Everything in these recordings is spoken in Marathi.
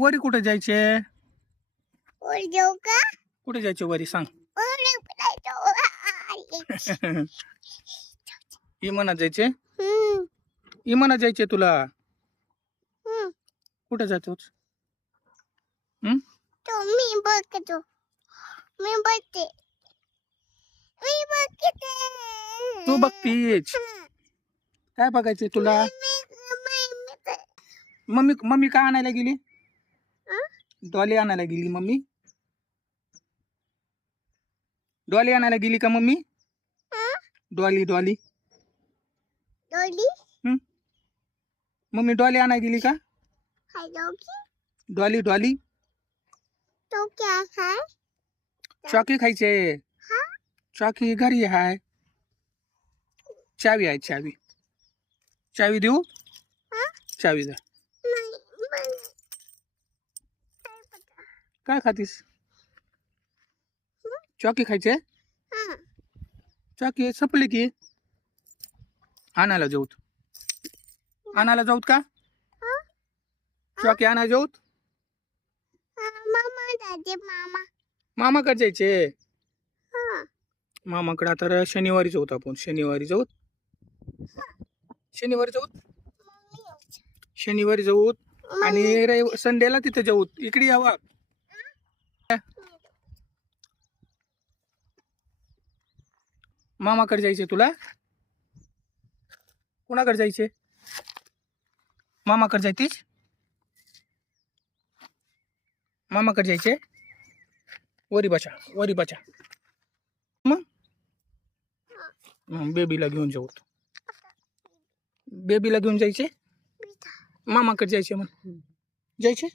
वरी कुठे जायचे? वर जाऊ का? कुठे जायचे वरी सांग. इमानात जायचे? इमानात जायचे तुला? कुठे जातोस? मी बघतो. मी बघते. तू बघतीस काय बघायचे तुला? मम्मी मम्मी का आणायला गेली? डॉली आणायला गेली मम्मी. डॉली आणायला गेली का mummy? Dolly Dolly Dolly mummy Dolly आणायला गेली का? हाय डॉगी. डॉली डॉली तो क्या है? चॉकी खायचे. चॉकी घरी आहे. चावी आहे चावी. चावी देऊ? चावी द्या. काय खातीस? चॉकी खायचे? चॉकी संपली की आणायला जाऊत. आणायला जाऊत का? चॉकी आणायला जाऊत. मामा दादी मामा. मामाकडे जायचे. मामाकडे आता शनिवारी जाऊत आपण. शनिवारी जाऊत. शनिवारी जाऊत. शनिवारी जाऊत आणि संडेला तिथे जाऊत. इकडे यावा. मामाकडे जायचे तुला? कुणाकडे जायचे? मामाकडे जायतीस? मामाकडे जायचे? वरी बचा वरी बचा. मग बेबीला घेऊन जाऊ. बेबीला घेऊन जायचे? मामाकडे जायचे मग जायचे?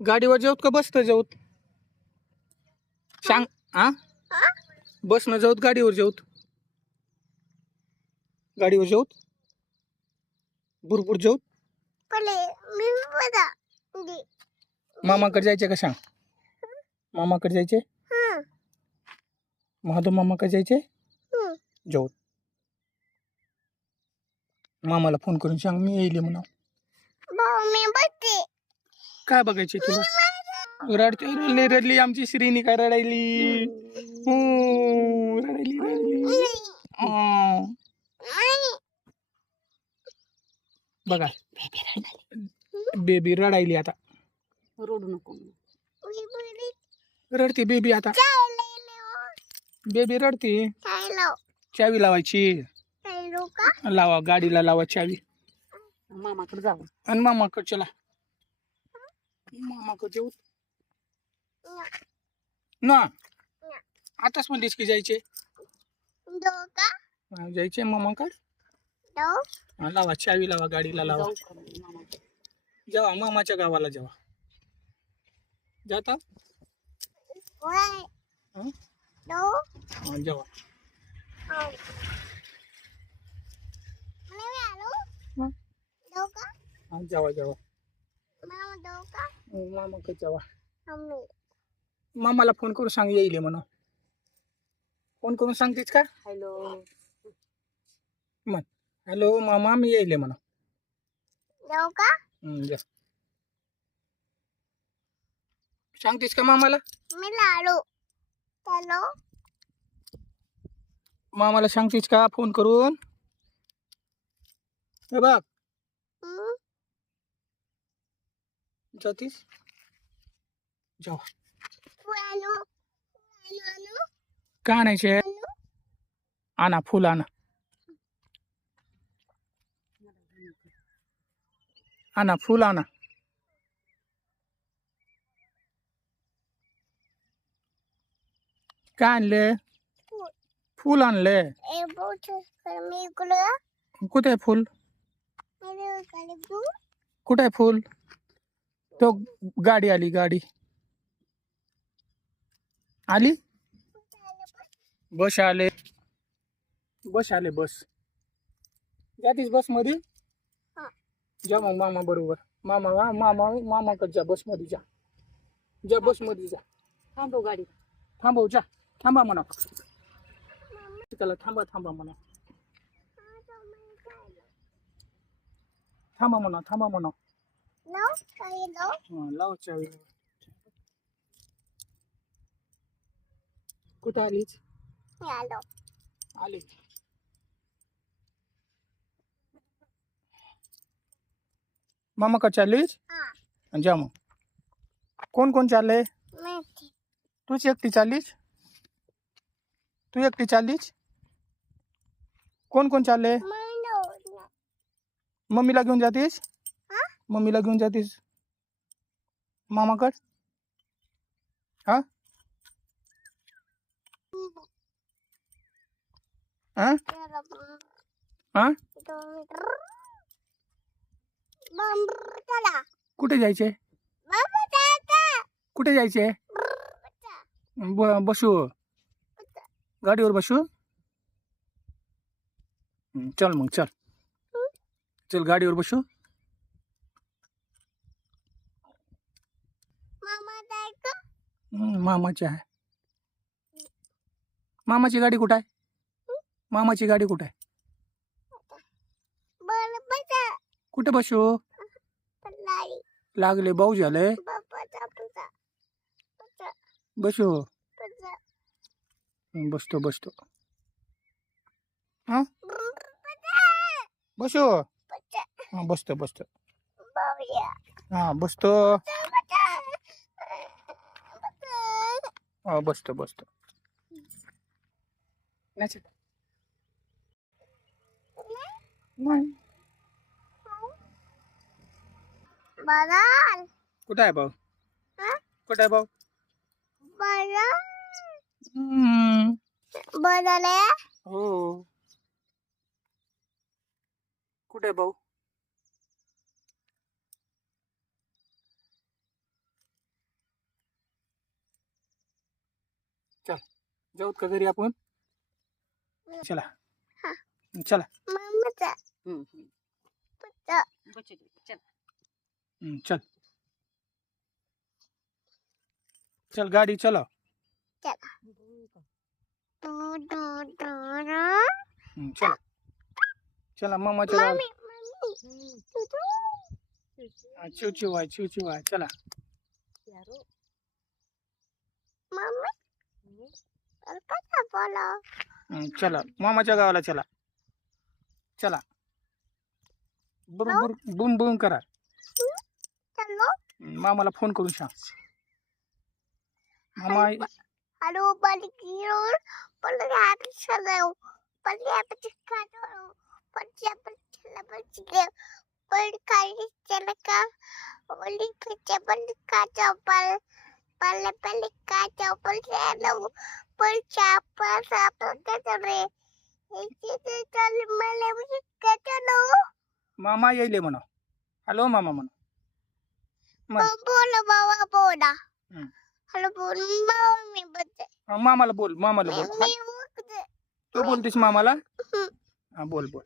गाडीवर जाऊत का बसनं जाऊत? सांग. बसनं जाऊत गाडीवर जाऊत? गाडीवर जाऊत. बुरबुर जाऊत. मामाकडे जायचे का सांग? मामाकडे जायचे? महादेव मामाकडे जायचे? जाऊत. मामाला फोन करून सांग मी येईल म्हणा. काय बघायचे तुला? रडते. रडली रडली आमची श्रीनी काय रडायली. रडायली रडली. बघा बेबी रडायली आता. रडू नको. रडते बेबी आता. बेबी रडते. चावी लावायची. लावा गाडीला लावा चावी. मामाकडे जाऊ. आणि मामाकडे चला. मामाकडे जाऊ ना. आताच म्हणतेस की जायचे? जायचे मामाकडे. लावा चावी लावा गाडीला लावा. जेव्हा मामाच्या गावाला जेव्हा जाता जेव्हा जेव्हा जेव्हा मामाकडे जेव्हा मामाला फोन करून सांग येईल म्हणा. फोन करून सांगतेस का? हॅलो म्हण हॅलो मामा मी येईल म्हणा. सांगतेस का मामाला? मामाला सांगतेस का फोन करून? हे बघ जातीस जेव्हा का आणायचे? आणा फुल आणा. आणा फुल आणा. काय आणले? फुल आणले. कुठे आहे फुल? कुठे आहे फुल? तो गाडी आली. गाडी आली. बस आले. बस आले. बस जातीस बस मध्ये? जा मग मामा बरोबर. मामा मामा मामाकडे जा. बस मध्ये जा. जा बस मध्ये जा. थांबव गाडी. थांबव जा. थांबा म्हणा. त्याला थांबा थांबा म्हणा. थांबा म्हणा थांबा म्हणा लाव चावी कुठे आलीच आली मामा का चालीच जा मग कोण कोण चालले तूच एकटी चाललीस तू एकटी चाललीस कोण कोण चालले मम्मीला घेऊन जातीस मम्मीला घेऊन जातीस मामाकड हा हा हा कुठे जायचे कुठे जायचे बसू गाडीवर बसू चल मग चल चल गाडीवर बसू मामाची आहे मामाची गाडी कुठं आहे मामाची गाडी कुठं आहे कुठे बसू लागले भाऊ झाले बसू बसतो बसतो हा बसू हा बसतो बसतो हा बसतो हा बसतो बसतो नाही कुठं आहे भाऊ कुठं आहे भाऊ हो कुठे आहे भाऊ चल जाऊत का घरी आपण चला चला चल चल गाडी चला चला चला मामाच्या गावाला चिव आहे चला चला मामाच्या गावाला चला चला बरोबर बुम बुम करा मामाला फोन करून सांग मामा Halo balik tidur, balik habis salau, balik apa cakap dulu, balik apa cakap, balik kali cakap, balik kerja balik kacau, balik kacau, balik salau, balik siapa kacau re, itu cari malam kacau lo. मामा येईल म्हणा हॅलो मामा म्हणा बोला बाबा बोला. Halo bun, mau mi bete. मामाला बोल तू बोलतीस मामाला हा बोल बोल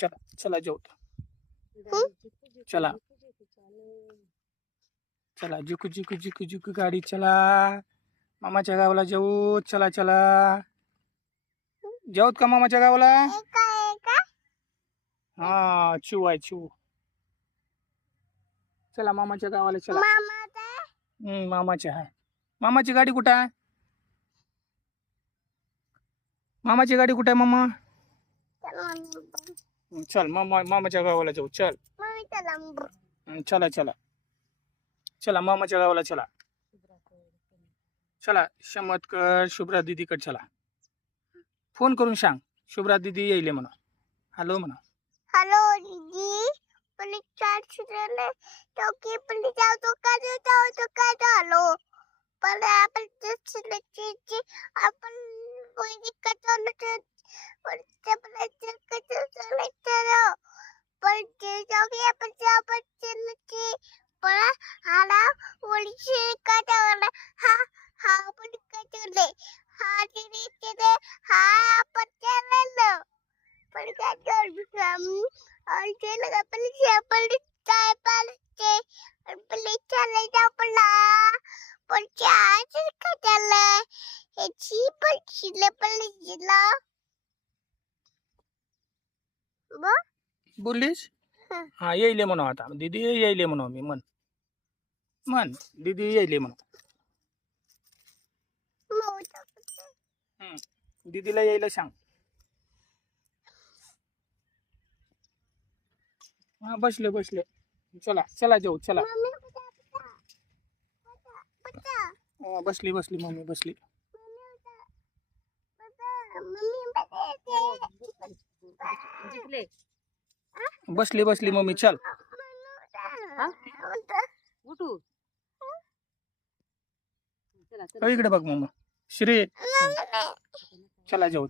चला चला जेवतो चला चला जिकू जिकू जिकू जिकू गाडी चला मामाच्या गावाला जाऊ चला चला जाऊत का मामाच्या गावाला हा चिव आहे चिव चला मामाच्या गावाला चला मामाची आहे मामाची गाडी कुठं आहे मामाची गाडी कुठं आहे मामा चल मामाच्या गावाला जाऊ चल चला चला चला मामाच्या गावाला चला चला शमतकर शुभ्रा दीदीकडे चला फोन करून सांग शुभ्रा दीदी येईल म्हणा हॅलो म्हणा Halo Didi, balik charge dulu. Toki beli jauh tu kado lo. Pada apa cici apa boleh kado lo tu. Boleh belajar kado lo. Boleh jauh apa cici. Pada ada boleh kado lo. Ha boleh kado lo. Ha jadi ha apa lo. Pergi kami, orang lagi beli siapa beli cale jauh pelah, pergi aja ke jalan, heci beli jila, बोललीस हा येईले म्हणू आता दीदी येईले म्हणू मी मन दीदी येईले म्हणू दीदीला यायला सांग. हा बसले बसले चला चला जाऊ चला. हा, बसली बसली मम्मी बसली. जिंकले. बसली बसली मम्मी चल. उठू. चला चला. इकडे बघ मम्मा श्री चला जाऊ.